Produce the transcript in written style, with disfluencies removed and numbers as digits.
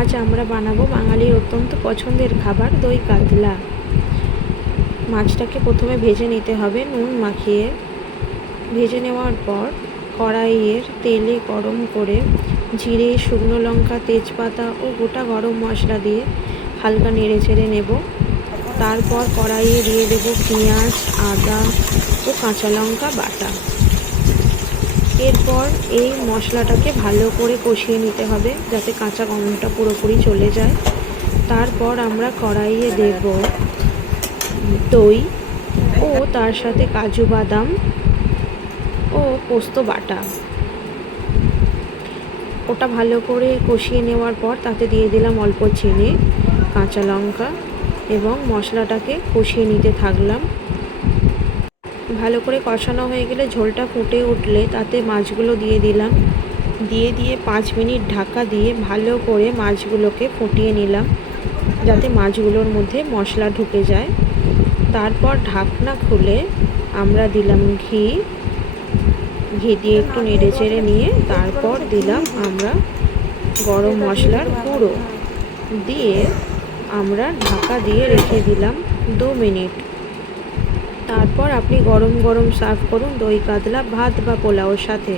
আজ আমরা বানাবো বাঙালির অত্যন্ত পছন্দের খাবার দই কাতলা। মাছটাকে প্রথমে ভেজে নিতে হবে নুন মাখিয়ে। ভেজে নেওয়ার পর কড়াইয়ের তেলে গরম করে জিরে, শুকনো লঙ্কা, তেজপাতা ও গোটা গরম মশলা দিয়ে হালকা নেড়ে চেড়ে নেব। তারপর কড়াইয়ে দিয়ে দেব পেঁয়াজ, আদা ও কাঁচা লঙ্কা বাটা। এরপর এই মশলাটাকে ভালো করে কষিয়ে নিতে হবে যাতে কাঁচা গন্ধটা পুরোপুরি চলে যায়। তারপর আমরা কড়াইয়ে দেব দই ও তার সাথে কাজু বাদাম ও পোস্ত বাটা। ওটা ভালো করে কষিয়ে নেওয়ার পর তাতে দিয়ে দিলাম অল্প চিনি, কাঁচা লঙ্কা এবং মশলাটাকে কষিয়ে নিতে থাকলাম। ভালো করে কষানো হয়ে গেলে ঝোলটা ফুটে উঠলে তাতে মাছগুলো দিয়ে দিলাম। দিয়ে 5 মিনিট ঢাকা দিয়ে ভালো করে মাছগুলোকে ফুটিয়ে নিলাম যাতে মাছগুলোর মধ্যে মশলা ঢুকে যায়। তারপর ঢাকনা খুলে আমরা দিলাম ঘি দিয়ে একটু নেড়ে চেড়ে নিয়ে তারপর দিলাম আমরা গরম মশলার গুঁড়ো দিয়ে আমরা ঢাকা দিয়ে রেখে দিলাম 2 মিনিট। তারপর আপনি গরম গরম সার্ভ করুন দই কাতলা ভাত বা পোলাওর সাথে।